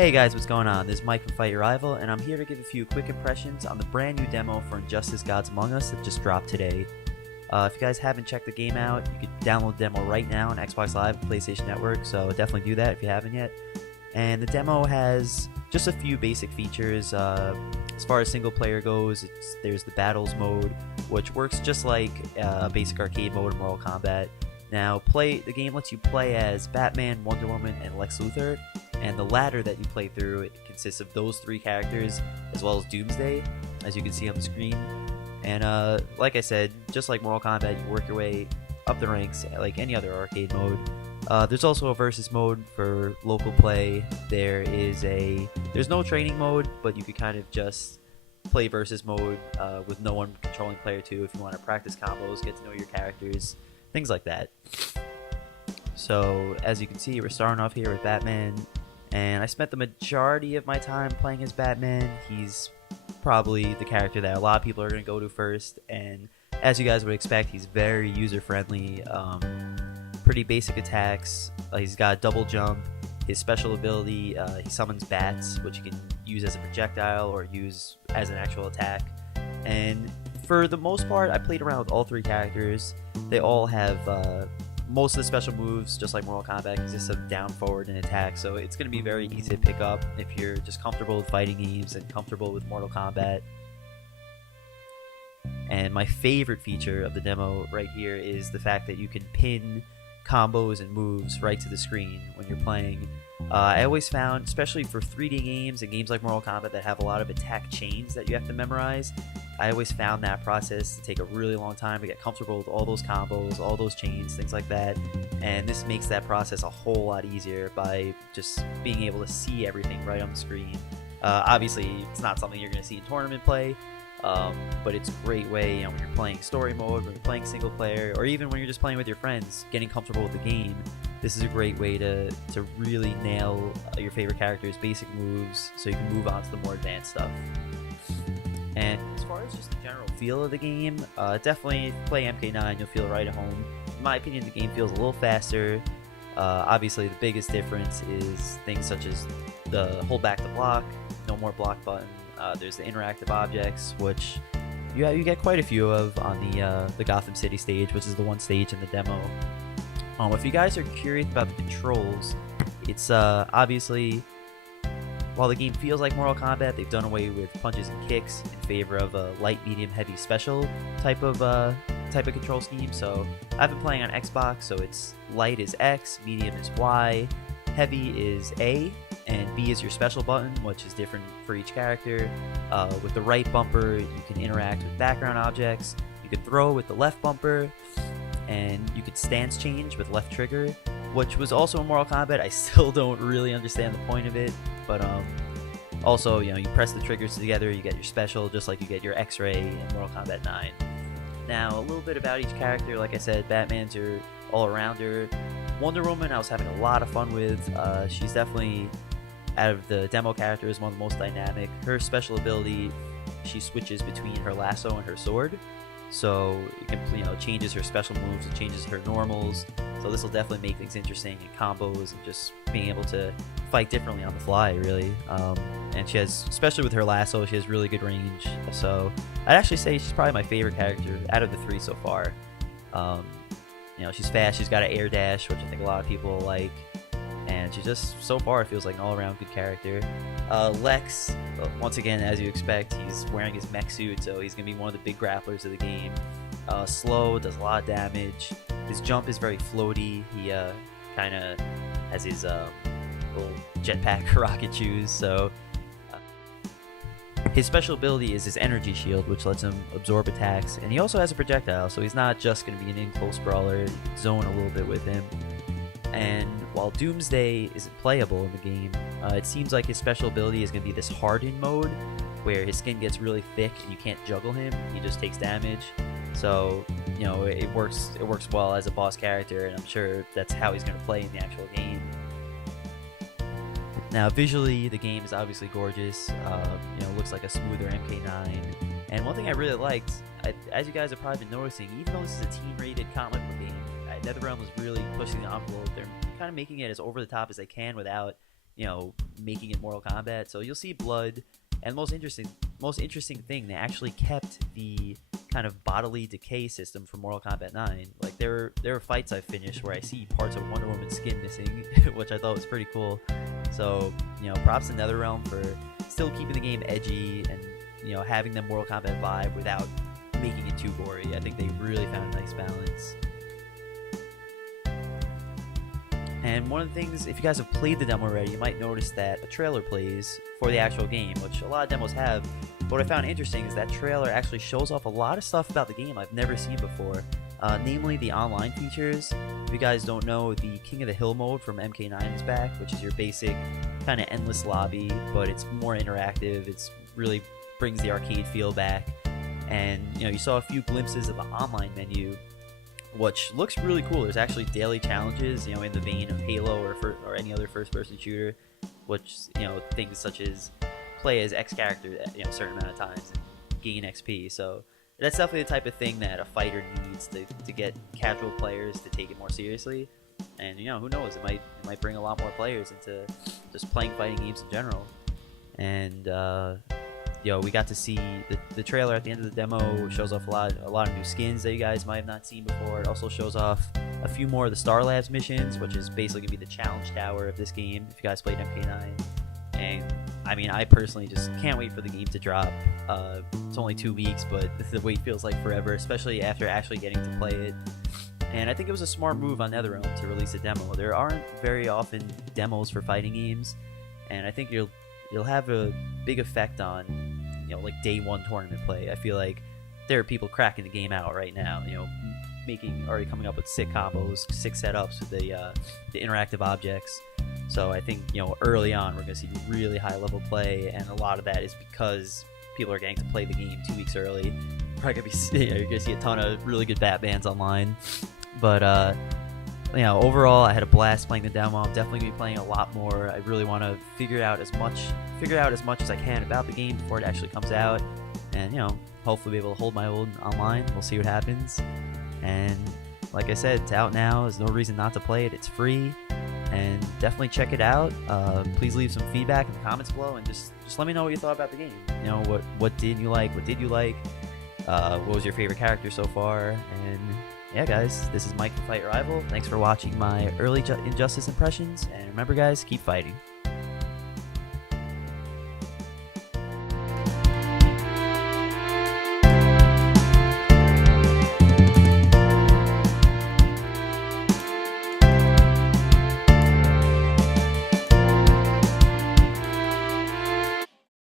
Hey guys, what's going on? This is Mike from Fight Your Rival, and I'm here to give a few quick impressions on the brand new demo for Injustice Gods Among Us that just dropped today. If you guys haven't checked the game out, you can download the demo right now on Xbox Live and PlayStation Network, so definitely do that if you haven't yet. And the demo has just a few basic features. As far as single player goes, there's the Battles mode, which works just like a basic arcade mode in Mortal Kombat. Now, the game lets you play as Batman, Wonder Woman, and Lex Luthor, and the ladder that you play through consists of those three characters, as well as Doomsday, as you can see on the screen. And like I said, just like Mortal Kombat, you work your way up the ranks like any other arcade mode. There's also a versus mode for local play. There's no training mode, but you could kind of just play versus mode with no one controlling player 2 if you want to practice combos, get to know your characters, things like that. So as you can see, we're starting off here with Batman, and I spent the majority of my time playing as Batman. He's probably the character that a lot of people are going to go to first, and as you guys would expect, he's very user-friendly. Pretty basic attacks. He's got a double jump. His special ability, he summons bats, which you can use as a projectile or use as an actual attack. And for the most part, I played around with all three characters. They all have most of the special moves, just like Mortal Kombat, consist of down, forward, and attack, so it's going to be very easy to pick up if you're just comfortable with fighting games and comfortable with Mortal Kombat. And my favorite feature of the demo right here is the fact that you can pin combos and moves right to the screen when you're playing. I always found, especially for 3D games and games like Mortal Kombat that have a lot of attack chains that you have to memorize, I always found that process to take a really long time to get comfortable with all those combos, all those chains, things like that. And this makes that process a whole lot easier by just being able to see everything right on the screen. Obviously, it's not something you're going to see in tournament play, but it's a great way, when you're playing story mode, when you're playing single player, or even when you're just playing with your friends, getting comfortable with the game. This is a great way to really nail your favorite character's basic moves so you can move on to the more advanced stuff. And as far as just the general feel of the game, definitely if you play MK9, you'll feel right at home. In my opinion, the game feels a little faster. Obviously, the biggest difference is things such as the hold back to block, no more block button. There's the interactive objects, which you get quite a few of on the Gotham City stage, which is the one stage in the demo. If you guys are curious about the controls, it's obviously, while the game feels like Mortal Kombat, they've done away with punches and kicks in favor of a light, medium, heavy, special type of control scheme. So I've been playing on Xbox, so it's light is X, medium is Y, heavy is A, and B is your special button, which is different for each character. With the right bumper, you can interact with background objects. You can throw with the left bumper, and you could stance change with left trigger, which was also in Mortal Kombat. I still don't really understand the point of it, but also, you press the triggers together, you get your special, just like you get your X-Ray in Mortal Kombat 9. Now, a little bit about each character. Like I said, Batman's your all-arounder. Wonder Woman, I was having a lot of fun with. She's definitely, out of the demo characters, one of the most dynamic. Her special ability, she switches between her lasso and her sword. So it can, changes her special moves, it changes her normals. So this will definitely make things interesting in combos and just being able to fight differently on the fly, really. And she has, especially with her lasso, she has really good range. So I'd actually say she's probably my favorite character out of the three so far. She's fast, she's got an air dash, which I think a lot of people like. And she just, so far, feels like an all-around good character. Lex, once again, as you expect, he's wearing his mech suit, so he's going to be one of the big grapplers of the game. Slow, does a lot of damage. His jump is very floaty. He kind of has his little jetpack rocket shoes, so his special ability is his energy shield, which lets him absorb attacks. And he also has a projectile, so he's not just going to be an in-close brawler. You can zone a little bit with him. And while Doomsday isn't playable in the game, it seems like his special ability is going to be this hardened mode, where his skin gets really thick and you can't juggle him, he just takes damage. So, it works well as a boss character, and I'm sure that's how he's going to play in the actual game. Now, visually, the game is obviously gorgeous. Looks like a smoother MK9. And one thing I really liked, as you guys have probably been noticing, even though this is a teen-rated comic book game, Netherrealm was really pushing the envelope. They're kind of making it as over the top as they can without making it Mortal Kombat. So you'll see blood, and most interesting thing, they actually kept the kind of bodily decay system from Mortal Kombat 9. Like there were fights I finished where I see parts of Wonder Woman's skin missing, which I thought was pretty cool. So props to NetherRealm for still keeping the game edgy and having the Mortal Kombat vibe without making it too gory. I think they really found a nice balance. And one of the things, if you guys have played the demo already, you might notice that a trailer plays for the actual game, which a lot of demos have. But what I found interesting is that trailer actually shows off a lot of stuff about the game I've never seen before, namely the online features. If you guys don't know, the King of the Hill mode from MK9 is back, which is your basic kind of endless lobby, but it's more interactive. It's really brings the arcade feel back. And you saw a few glimpses of the online menu, which looks really cool. There's actually daily challenges, in the vein of Halo or any other first-person shooter, which things such as play as X character a certain amount of times and gain XP. So that's definitely the type of thing that a fighter needs to get casual players to take it more seriously. And who knows, it might bring a lot more players into just playing fighting games in general. And we got to see the trailer at the end of the demo. Shows off a lot of new skins that you guys might have not seen before. It also shows off a few more of the Star Labs missions, which is basically gonna be the challenge tower of this game if you guys played MK9. And I personally just can't wait for the game to drop. It's only 2 weeks, but the wait feels like forever, especially after actually getting to play it. And I think it was a smart move on NetherRealm to release a demo. There aren't very often demos for fighting games, and I think you'll have a big effect on like day one tournament play. I feel like there are people cracking the game out right now, already coming up with sick combos, sick setups with the interactive objects. So I think early on we're gonna see really high level play, and a lot of that is because people are getting to play the game 2 weeks early. You're gonna see a ton of really good Batmans online. But overall, I had a blast playing the demo. I'm definitely gonna be playing a lot more. I really want to figure out as much as I can about the game before it actually comes out, and hopefully be able to hold my own online. We'll see what happens. And like I said, it's out now. There's no reason not to play it. It's free, and definitely check it out. Please leave some feedback in the comments below, and just let me know what you thought about the game. What did you like? What did you like? What was your favorite character so far? And yeah, guys, this is Mike from Fight Rival. Thanks for watching my early Injustice impressions, and remember, guys, keep fighting.